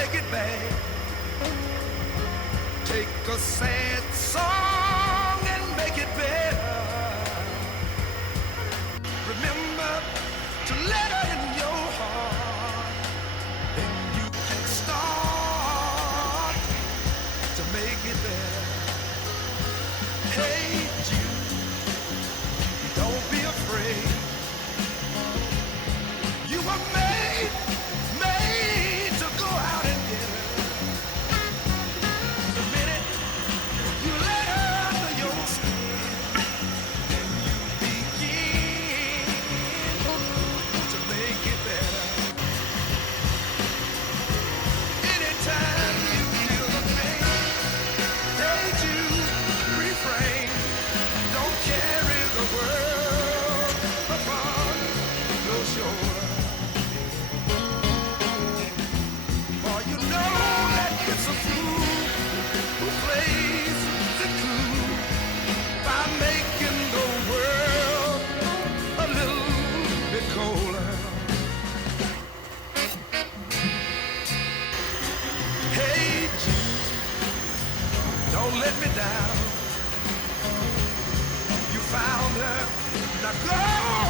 make it bad. Take a sad song and make it better. Remember to let her in your heart. Then you can start to make it better. Hey Jude, don't be afraid. You were made to go out and get her. The minute you let her under your skin, then you begin to make it better. Anytime you feel the pain, hey Jude, refrain. Don't carry the world upon your shoulders. For you know that it's a fool who plays it cool by making the world a little bit colder. Hey Jude, don't let me down. You found her, now go